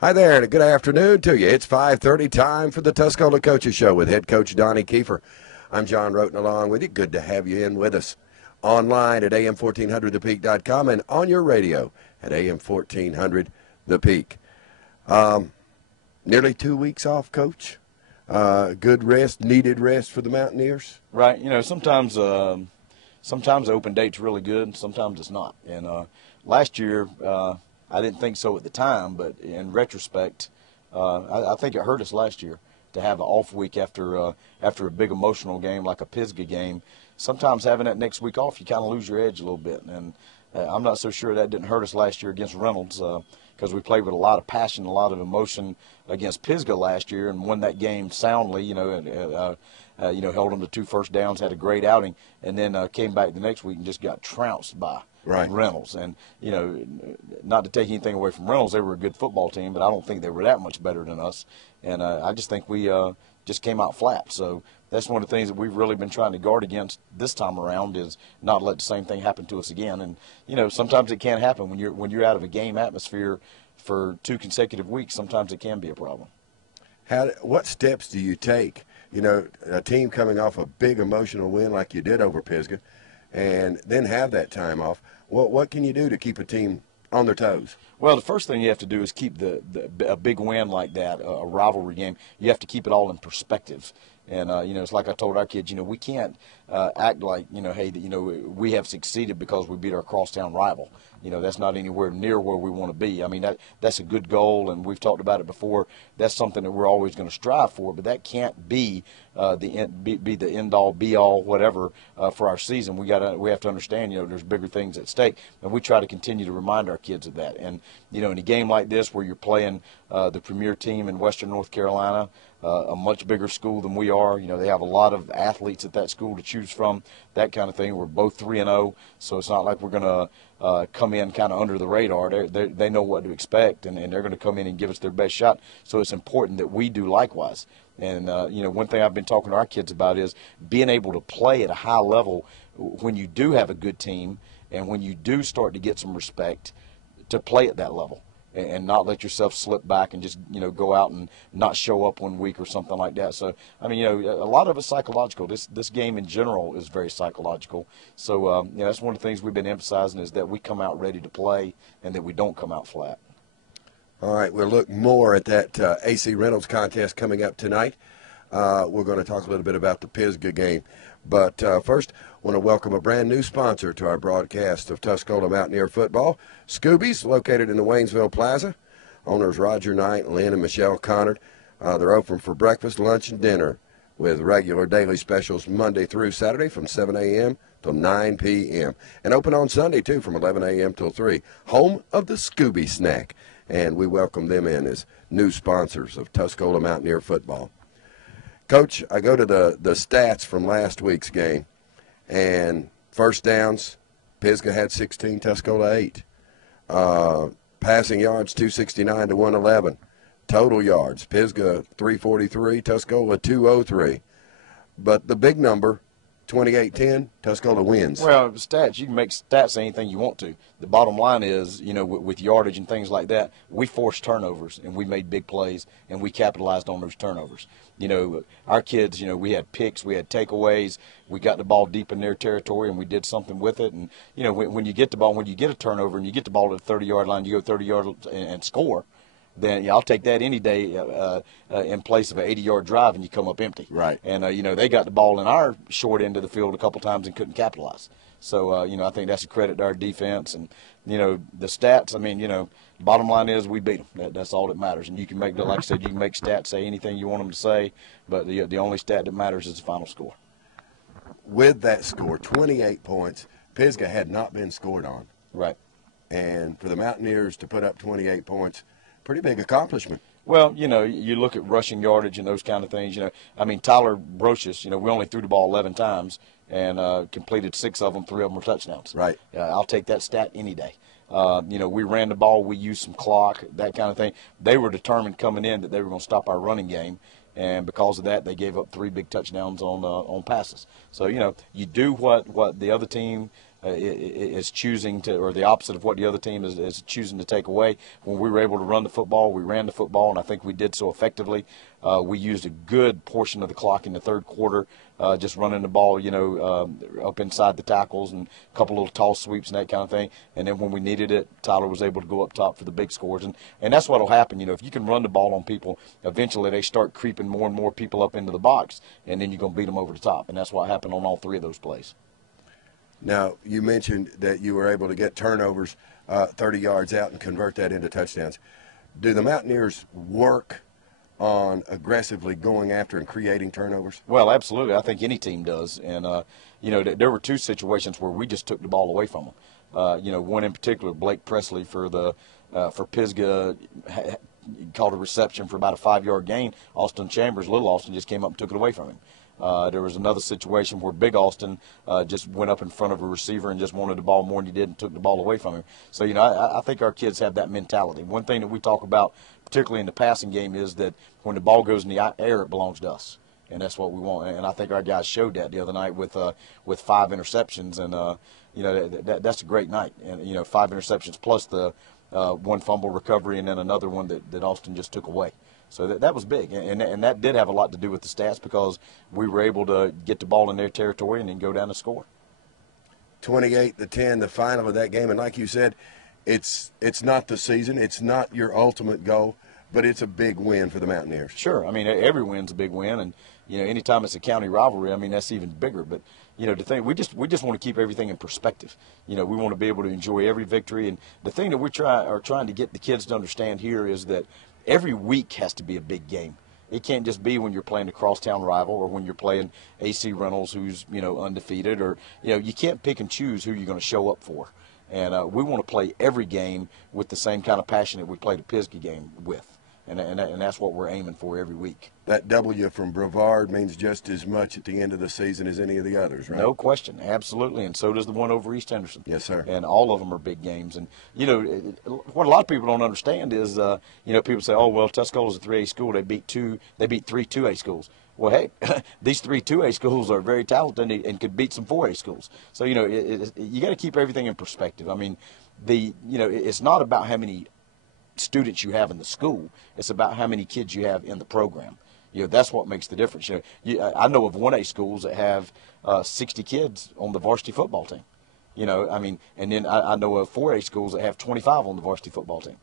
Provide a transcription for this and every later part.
Hi there, and a good afternoon to you. It's 5:30, time for the Tuscola Coaches Show with head coach Donnie Kiefer. I'm John Roten along with you. Good to have you in with us. Online at am1400thepeak.com and on your radio at am1400 The Peak. Nearly 2 weeks off, Coach. Good rest, needed rest for the Mountaineers. Right. Sometimes the open date's really good, sometimes it's not. And last year, I didn't think so at the time, but in retrospect, I think it hurt us last year to have an off week after a big emotional game like a Pisgah game. Sometimes having that next week off, you kind of lose your edge a little bit. And I'm not so sure that didn't hurt us last year against Reynolds because we played with a lot of passion, a lot of emotion against Pisgah last year and won that game soundly, held them to 2 first downs, had a great outing, and then came back the next week and just got trounced by Reynolds. And, not to take anything away from Reynolds, they were a good football team, but I don't think they were that much better than us. And I just think we just came out flat. So that's one of the things that we've really been trying to guard against this time around is not let the same thing happen to us again. And, sometimes it can happen when you're out of a game atmosphere for 2 consecutive weeks. Sometimes it can be a problem. What steps do you take? A team coming off a big emotional win like you did over Pisgah and then have that time off. What can you do to keep a team on their toes? Well, the first thing you have to do is keep a big win like that, a rivalry game. You have to keep it all in perspective. And, it's like I told our kids, we can't act like, hey, we have succeeded because we beat our crosstown rival. That's not anywhere near where we want to be. I mean, that's a good goal, and we've talked about it before. That's something that we're always going to strive for, but that can't be the end-all, be-all, whatever for our season. We have to understand, there's bigger things at stake, and we try to continue to remind our kids of that. And, in a game like this where you're playing the premier team in Western North Carolina, a much bigger school than we are. They have a lot of athletes at that school to choose from, that kind of thing. We're both 3-0, so it's not like we're going to come in kind of under the radar. They know what to expect, and they're going to come in and give us their best shot. So it's important that we do likewise. And, one thing I've been talking to our kids about is being able to play at a high level when you do have a good team and when you do start to get some respect to play at that level. And not let yourself slip back and just, go out and not show up one week or something like that. So, a lot of it's psychological. This game in general is very psychological. So, that's one of the things we've been emphasizing is that we come out ready to play and that we don't come out flat. All right, we'll look more at that AC Reynolds contest coming up tonight. We're going to talk a little bit about the Pisgah game. But first, I want to welcome a brand new sponsor to our broadcast of Tuscola Mountaineer football, Scooby's, located in the Waynesville Plaza. Owners Roger Knight, Lynn, and Michelle Connard. They're open for breakfast, lunch, and dinner with regular daily specials Monday through Saturday from 7 a.m. till 9 p.m. And open on Sunday, too, from 11 a.m. till 3. Home of the Scooby Snack. And we welcome them in as new sponsors of Tuscola Mountaineer football. Coach, I go to the stats from last week's game, and first downs, Pisgah had 16, Tuscola 8. Passing yards, 269 to 111. Total yards, Pisgah 343, Tuscola 203. But the big number, 28-10, Tuscola wins. Well, stats, you can make stats anything you want to. The bottom line is, with yardage and things like that, we forced turnovers and we made big plays and we capitalized on those turnovers. Our kids, we had picks, we had takeaways, we got the ball deep in their territory and we did something with it. And, when you get the ball, when you get a turnover and you get the ball at the 30-yard line, you go 30 yards and score, then I'll take that any day in place of an 80-yard drive and you come up empty. Right. And, they got the ball in our short end of the field a couple times and couldn't capitalize. So, I think that's a credit to our defense. And, the stats, bottom line is we beat them. That's all that matters. And you can make, like I said, you can make stats say anything you want them to say, but the only stat that matters is the final score. With that score, 28 points, Pisgah had not been scored on. Right. And for the Mountaineers to put up 28 points, pretty big accomplishment. Well, you look at rushing yardage and those kind of things. Tyler Brocious, we only threw the ball 11 times and completed 6 of them. 3 of them were touchdowns. Right. I'll take that stat any day. We ran the ball. We used some clock, that kind of thing. They were determined coming in that they were going to stop our running game. And because of that, they gave up 3 big touchdowns on passes. So, you do what the other team is choosing to, or the opposite of what the other team is choosing to take away. When we were able to run the football, we ran the football, and I think we did so effectively. We used a good portion of the clock in the third quarter, just running the ball, up inside the tackles and a couple little toss sweeps and that kind of thing. And then when we needed it, Tyler was able to go up top for the big scores. And that's what will happen. If you can run the ball on people, eventually they start creeping more and more people up into the box, and then you're going to beat them over the top. And that's what happened on all three of those plays. Now, you mentioned that you were able to get turnovers 30 yards out and convert that into touchdowns. Do the Mountaineers work on aggressively going after and creating turnovers? Well, absolutely. I think any team does. And, there were two situations where we just took the ball away from them. One in particular, Blake Presley for Pisgah called a reception for about a 5-yard gain. Austin Chambers, little Austin, just came up and took it away from him. There was another situation where Big Austin just went up in front of a receiver and just wanted the ball more than he did and took the ball away from him. So, I think our kids have that mentality. One thing that we talk about, particularly in the passing game, is that when the ball goes in the air, it belongs to us. And that's what we want. And I think our guys showed that the other night with 5 interceptions. And, that's a great night. And, 5 interceptions plus the one fumble recovery and then another one that Austin just took away. So that was big, and that did have a lot to do with the stats because we were able to get the ball in their territory and then go down and score. 28-10, the final of that game. And like you said, it's not the season. It's not your ultimate goal, but it's a big win for the Mountaineers. Sure. I mean, every win's a big win. And, anytime it's a county rivalry, I mean, that's even bigger. But, the thing, we just want to keep everything in perspective. We want to be able to enjoy every victory. And the thing that we are trying to get the kids to understand here is that every week has to be a big game. It can't just be when you're playing a crosstown rival or when you're playing AC Reynolds, who's, undefeated, or, you can't pick and choose who you're going to show up for. And we want to play every game with the same kind of passion that we played a Pisgah game with. And that's what we're aiming for every week. That W from Brevard means just as much at the end of the season as any of the others, right? No question, absolutely. And so does the one over East Henderson. Yes, sir. And all of them are big games. And, what a lot of people don't understand is, people say, oh, well, Tuscola's a 3A school. They beat 3 2A schools. Well, hey, these 3 2A schools are very talented and could beat some 4A schools. So, you got to keep everything in perspective. I mean, it's not about how many students you have in the school. It's about how many kids you have in the program. That's what makes the difference. I know of 1A schools that have 60 kids on the varsity football team. And then I know of 4A schools that have 25 on the varsity football team.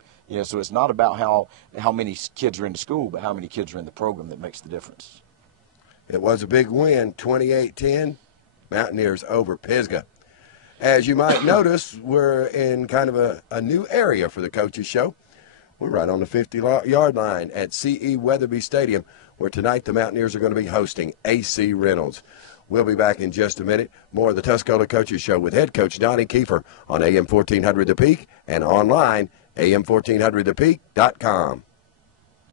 So it's not about how many kids are in the school, but how many kids are in the program that makes the difference. It was a big win, 28-10, Mountaineers over Pisgah. As you might notice, we're in kind of a new area for the Coaches Show. We're right on the 50-yard line at C.E. Weatherby Stadium, where tonight the Mountaineers are going to be hosting AC Reynolds. We'll be back in just a minute. More of the Tuscola Coaches Show with head coach Donnie Kiefer on AM 1400 The Peak and online, am1400thepeak.com.